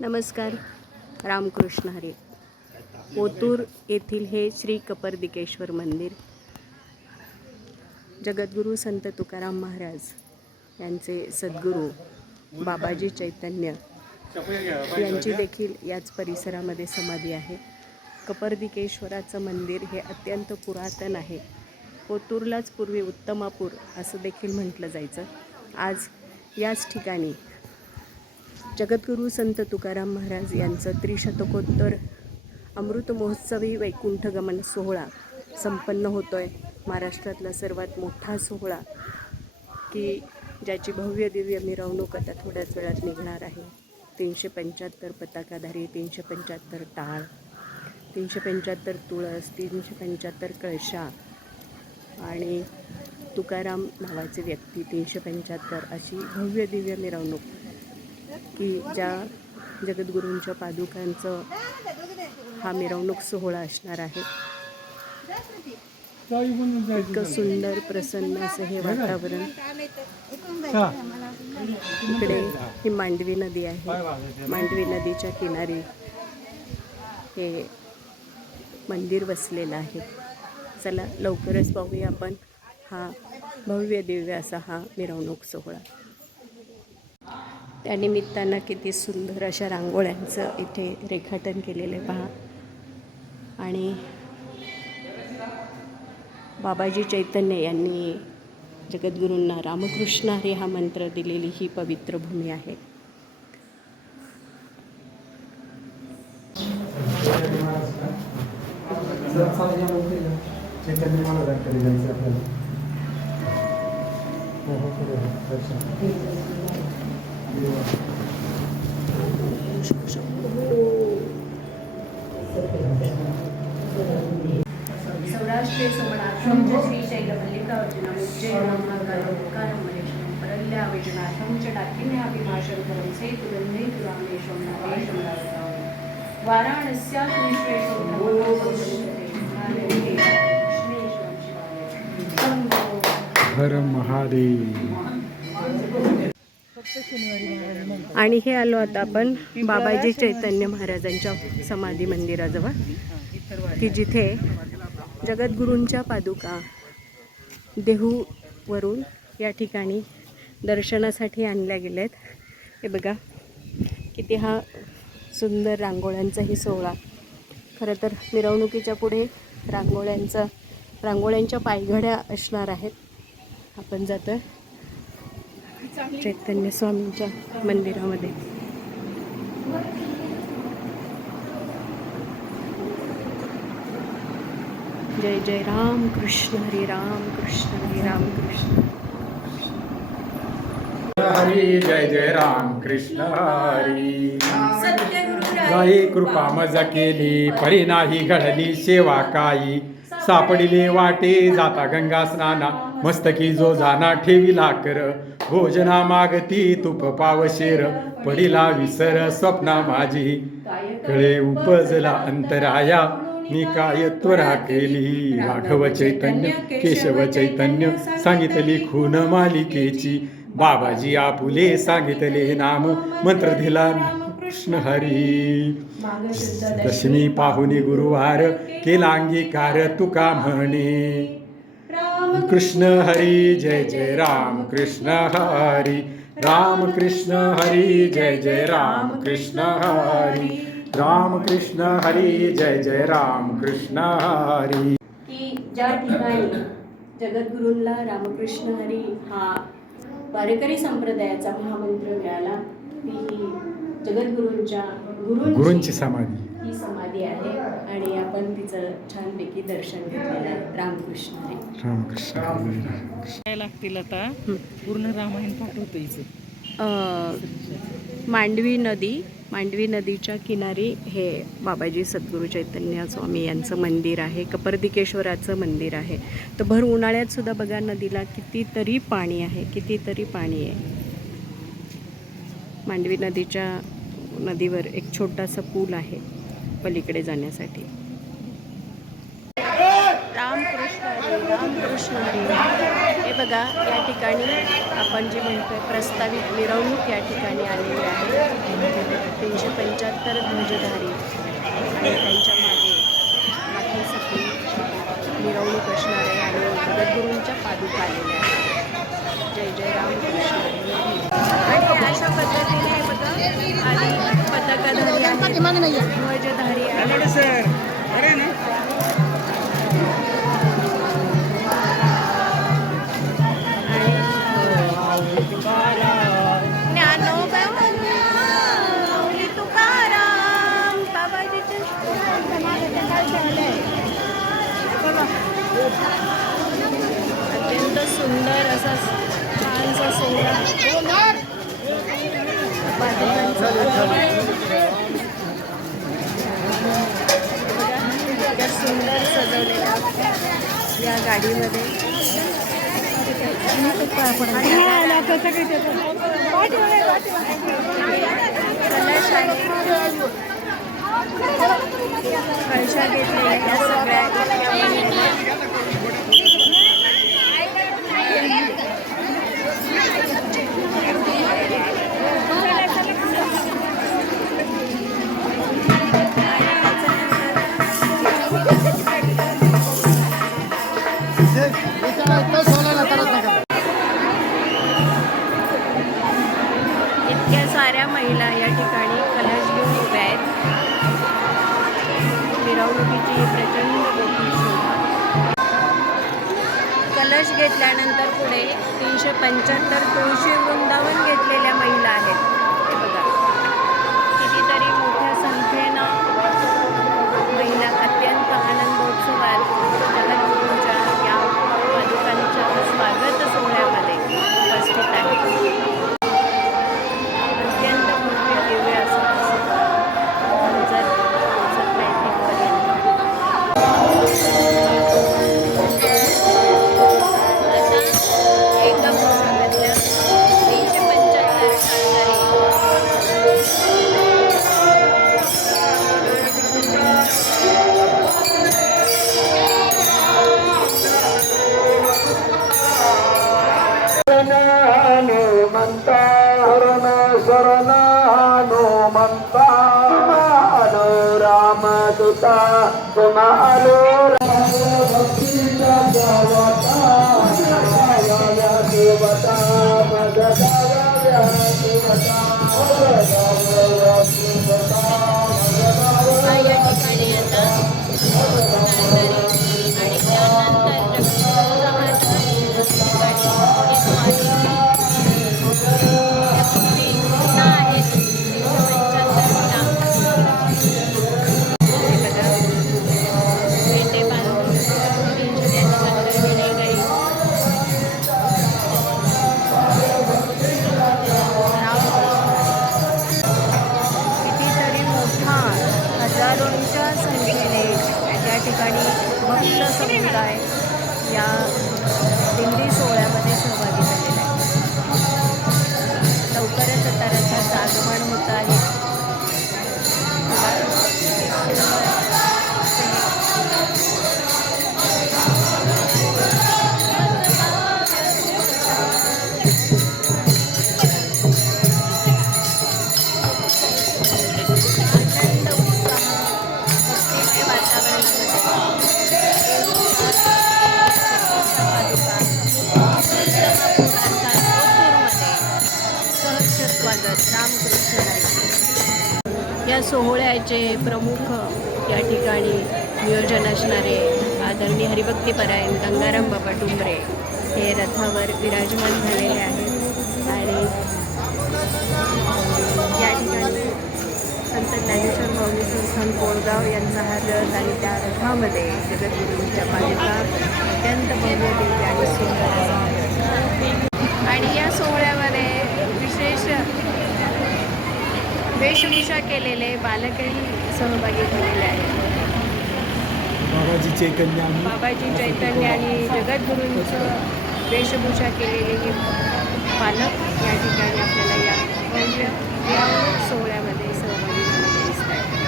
नमस्कार. रामकृष्ण हरी. ओतूर येथील हे श्री कपरदिकेश्वर मंदिर. जगद्गुरू संत तुकाराम महाराज यांचे सद्गुरू बाबाजी चैतन्य यांची देखील याच परिसरामध्ये समाधी आहे. कपरदिकेश्वराचं मंदिर हे अत्यंत पुरातन आहे. ओतूरलाच पूर्वी उत्तमापूर असं देखील म्हटलं जायचं. आज याच ठिकाणी जगद्गुरू संत तुकाराम महाराज यांचं त्रिशतकोत्तर अमृत महोत्सवी वैकुंठगमन सोहळा संपन्न होतो आहे महाराष्ट्रातला सर्वात मोठा सोहळा की ज्याची भव्य दिव्य मिरवणूक आता थोड्याच वेळात निघणार आहे. तीनशे पंच्याहत्तर पताकाधारी तीनशे पंच्याहत्तर टाळ तीनशे पंच्याहत्तर तुळस तीनशे पंच्याहत्तर कळशा आणि तुकाराम नावाचे व्यक्ती तीनशे पंच्याहत्तर अशी भव्य दिव्य मिरवणूक की ज्या जगद्गुरूंच्या पादुकांचं हा मिरवणूक सोहळा असणार आहे. इतकं सुंदर प्रसन्न असं हे वातावरण. इकडे ही मांडवी नदी आहे. मांडवी नदीच्या किनारी हे मंदिर वसलेलं आहे. चला लवकरच पाहूया आपण हा भव्य दिव्य असा हा मिरवणूक सोहळा. त्यानिमित्तानं किती सुंदर अशा रांगोळ्यांचं इथे रेखाटन केलेलं आहे. पहा. आणि बाबाजी चैतन्य यांनी जगद्गुरूंना रामकृष्ण हरी हा मंत्र दिलेली ही पवित्र भूमी आहे. चैतन्य સૌરાષ્ટ્રીય સમણાથમ શ્રી શૈલ મલ્લિકાર્જુન ઉજ્જૈનામકારમ પરલ્યાવિજનાથમ ચ ડાકીને અભિભાષણ સેતુ વંદે પુરાણેશ્વરનાથેશ્વર વારાણસ્યા વિશ્વેશ્વર હર મહાદેવ आणि हे आलो आता आपण बाबाजी चैतन्य महाराजांच्या समाधी मंदिराजवळ की जिथे जगद्गुरूंच्या पादुका देहूवरून या ठिकाणी दर्शनासाठी आणल्या गेल्यात हे बघा किती हा सुंदर रांगोळ्यांचाही सोहळा. खरं तर मिरवणुकीच्या पुढे रांगोळ्यांचा रांगोळ्यांच्या पायघड्या असणार आहेत. आपण जातं चैतन्य स्वामींच्या मंदिरामध्ये. जय जय राम कृष्ण हरी राम कृष्ण हरी राम कृष्ण. हरी जय जय राम कृष्ण हरी गाई कृपा मजा केली परी नाही घडली सेवा काई सापडिले वाटे जाता गंगा स्नाना मस्तकी जो जाना ठेविला कर. भोजना मागती तुप पावशेर पडिला विसर स्वप्ना माझी. कळे उपजला अंतराया मी काय त्वरा केली? राघव चैतन्य केशव चैतन्य सांगितली खून मालिकेची. बाबाजी आपुले सांगितले नाम मंत्र दिला कृष्ण हरी। दशमी पाहुणी गुरुवार केला अंगीकार तुका म्हणे। कृष्ण हरी जय जय राम कृष्ण हरी। राम कृष्ण हरी जय जय राम कृष्ण हरी। राम कृष्ण हरी जय जय राम कृष्ण हरी। की ज्या ठिकाणी जगद्गुरूंना रामकृष्ण हरी हा वारकरी संप्रदायाचा महामंत्र मिळाला ती ही जगद्गुरूंच्या गुरूंची गुरूंची समाधी. ही समाधी आहे आणि आपण तिचं छानपैकी दर्शन घेतलेलं आहे. रामकृष्ण रामकृष्ण. लागतील आता? पूर्ण रामायण पाठवतो हिचं मांडवी नदी मांडवी नदीच्या किनारी हे बाबाजी सद्गुरू चैतन्य स्वामी यांचं मंदिर आहे. कपर्दिकेश्वराचं मंदिर आहे. तर भर उन्हाळ्यात सुद्धा बघा नदीला कितीतरी पाणी आहे कितीतरी पाणी आहे. मांडवी नदीच्या नदीवर एक छोटासा पूल आहे पलीकडे जाण्यासाठी. रामकृष्ण रामकृष्ण हे बघा या ठिकाणी आपण जे म्हणतोय प्रस्तावित मिरवणूक या ठिकाणी आलेली आहे. तीनशे पंच्याहत्तर ध्वजधारी आणि त्यांच्या मागे बाकी सगळी मिरवणूक असणार आहे आणि जगद्गुरूंच्या पादुका आलेल्या आहेत. जय जय आणि अशा पद्धतीने हे बघा आणि पताकाधारी आहे. ध्वजधारी आहे. gracias. Thank. हरिभक्तीपरायण गंगाराम बाबा डुंबरे हे रथावर विराजमान झालेले आहेत. आणि या ठिकाणी संत ज्ञानेश्वर माऊली संस्थान कोळगाव यांचा हा रथ आणि त्या रथामध्ये जगद्गुरूंच्या पालिका अत्यंत भव्य दिव्य आणि सुंदर आणि या सोहळ्यामध्ये विशेष वेशभूषा केलेले बालकही सहभागी झालेले आहेत. बाबाजी चैतन्य आम्ही बाबाजी चैतन्य आणि जगद्गुरूंचं वेशभूषा केलेले हे पालक या ठिकाणी आपल्याला या भव्य मिरवणूक सोहळ्यामध्ये सहभागी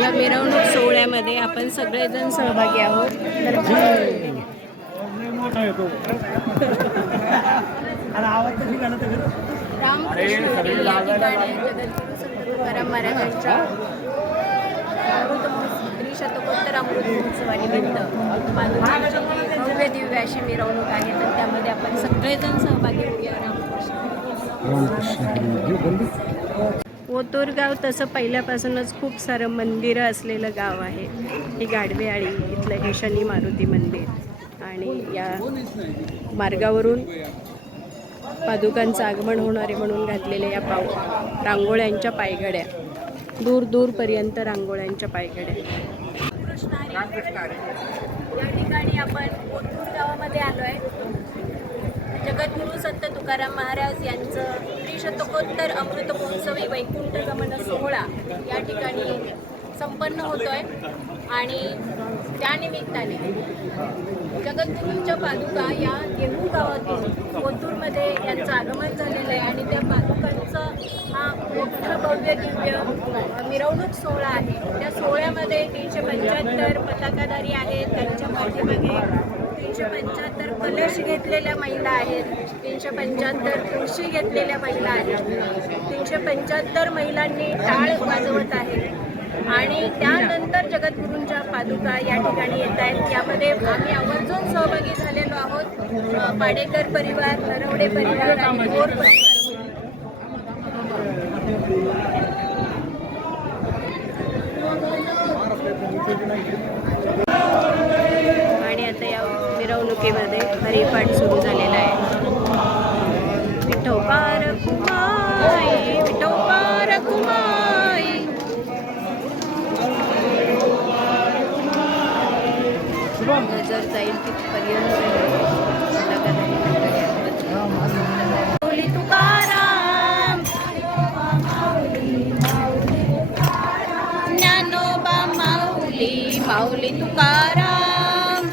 या मिरवणूक सोहळ्यामध्ये आपण सगळेजण सहभागी आहोत. तर रामकृष्ण हरी या ठिकाणी जगद्गुरू संत तुकाराम महाराजांच्या अमृत महोत्सव- त्रिशतकोत्तर अमृत महोत्सवानिमित्त पादुकांची भव्य दिव्य अशी मिरवणूक आहे. तर त्यामध्ये आपण सगळेजण सहभागी होऊया. ओतूर गाव तसं पहिल्यापासूनच खूप सारं मंदिरं असलेलं गाव आहे. ही गाडवेआळी इथलं हे शनी मारुती मंदिर. आणि या मार्गावरून पादुकांचं आगमन होणार आहे म्हणून घातलेल्या या पाव रांगोळ्यांच्या पायघड्या दूर दूरपर्यंत रांगोळ्यांच्या पायघड्या या ठिकाणी आपण ओतूर गावामध्ये आलो आहे जगद्गुरू संत तुकाराम महाराज यांचं त्रिशतकोत्तर अमृत महोत्सवी वैकुंठ गमन सोहळा या ठिकाणी संपन्न होतोय. आणि त्यानिमित्ताने जगद्गुरूंच्या पादुका या देहू गावातून कोथूरमध्ये यांचं आगमन झालेलं आहे आणि त्या पादुकांचा हा मोठा भव्य दिव्य मिरवणूक सोहळा आहे. त्या सोहळ्यामध्ये तीनशे पंच्याहत्तर पताकाधारी आहेत. त्यांच्या पाठीमागे तीनशे पंच्याहत्तर कलश घेतलेल्या महिला आहेत. तीनशे पंच्याहत्तर तुळशी घेतलेल्या महिला आहेत. तीनशे पंच्याहत्तर महिलांनी टाळ वाजवत आहेत. आणि त्यानंतर जगद्गुरूंच्या पादुका या ठिकाणी येत आहेत. यामध्ये आम्ही आवर्जून सहभागी झालेलो आहोत. पाडेकर परिवार नरवडे परिवार आणि गोर परिवार. आणि आता या मिरवणुकीमध्ये हरिपाठ सुरू माऊली माऊली तुकाराम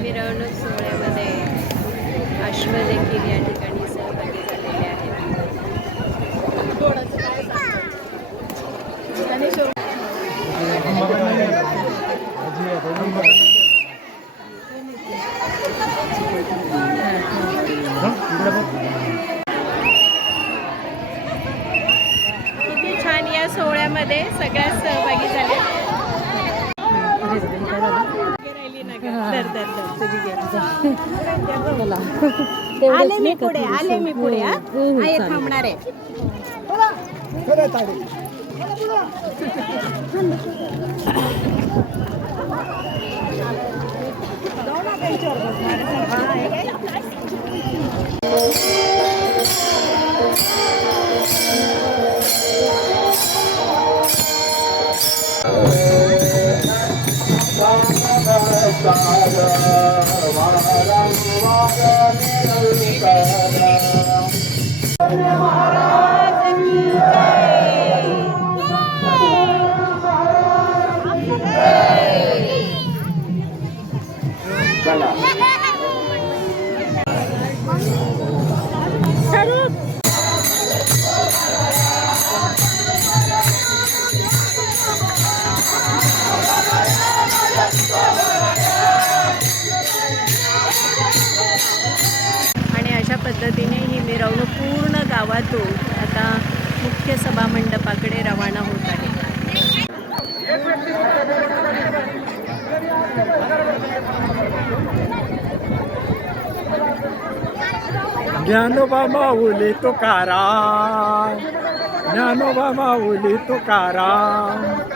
मिरवणूक सोहळ्यामध्ये अश्व देखील या ठिकाणी सहभागी झालेले आहेत किती छान या सोहळ्यामध्ये सगळ्या सहभागी झाले राहिली ना गं. धर, धर, धर. तुझी घे. आले मी पुढे आले मी पुढे हा? आहे. थांबणार आहे. महाराज पद्धतीने ही मिरवणूक पूर्ण गावातून आता मुख्य सभा मंडपाकडे रवाना होत आहे. ज्ञानोबा माऊली तुकाराम. ज्ञानोबा माऊली तुकाराम.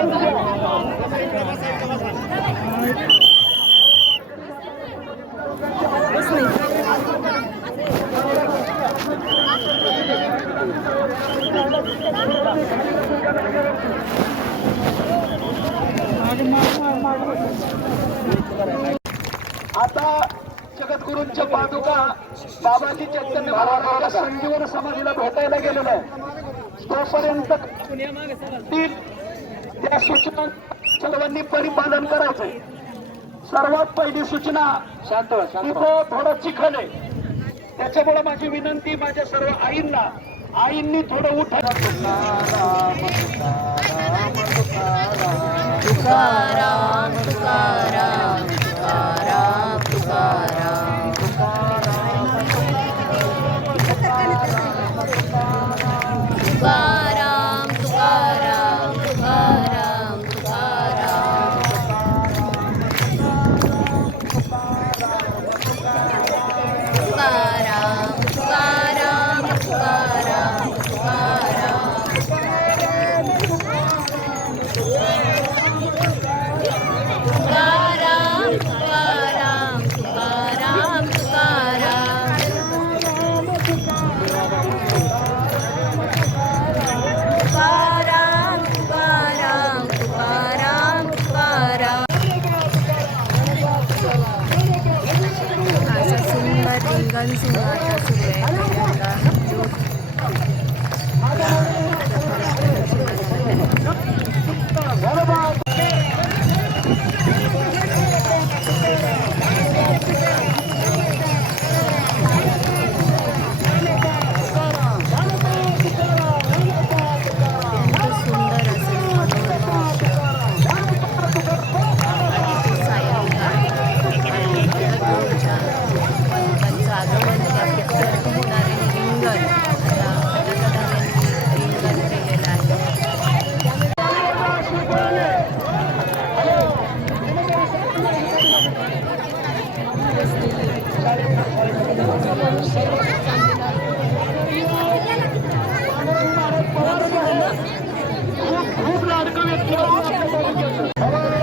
त्या सूचना सर्वांनी परिपालन करायचंय सर्वात पहिली सूचना शांत तिथं थोडं चिखल आहे त्याच्यामुळे माझी विनंती माझ्या सर्व आईंना आईंनी थोडं उठा तुकाराम तुकाराम तुकाराम तुकाराम तुकाराम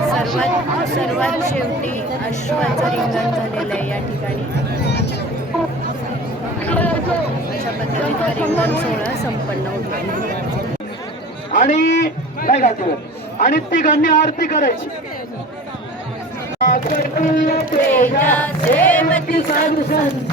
सर्वात सर्वात शेवटी अश्वाचं रिंगण झालेलं आहे या ठिकाणी. अशा पद्धतीचा रिंगण सोहळा संपन्न होतो. आणि काय घातलं आणि तिघांनी आरती करायची. सेवती साधू संत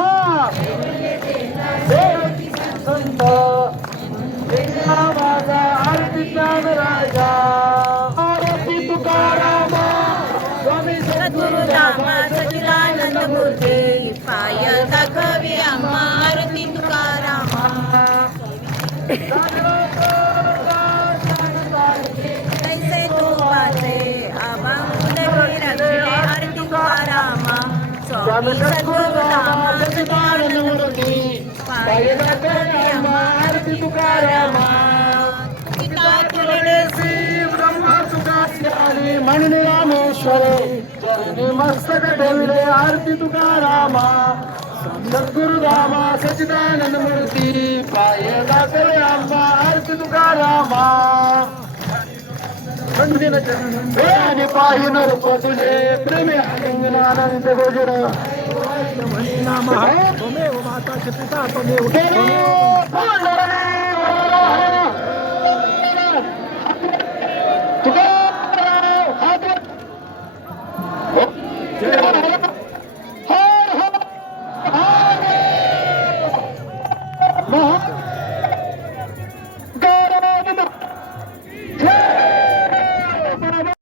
आरती ज्ञान राजा आरती तुकाराम स्वामी सद्गुरु रामा सचिदानंद मूर्ती पाय दाखवी आम्हा आरती तुकारामा कैसे तू वाचे आबा उदगी रचले आरती तुकारामा स्वामी सद्गुरु रामा सचिदानंद मूर्ती पाय दाखवी आम्हा आरती तुकारामा म्हणून रामेश्वरे चरणी मस्तक ठेवले आरती तुकारामा सद्गुरु रामा सचिदानंद मूर्ती पाय दाखले आंबा आरती तुकारामा. आणि पाहिन रूप तुझे प्रेमे आनंद गोजर. माता पिता त्वमेव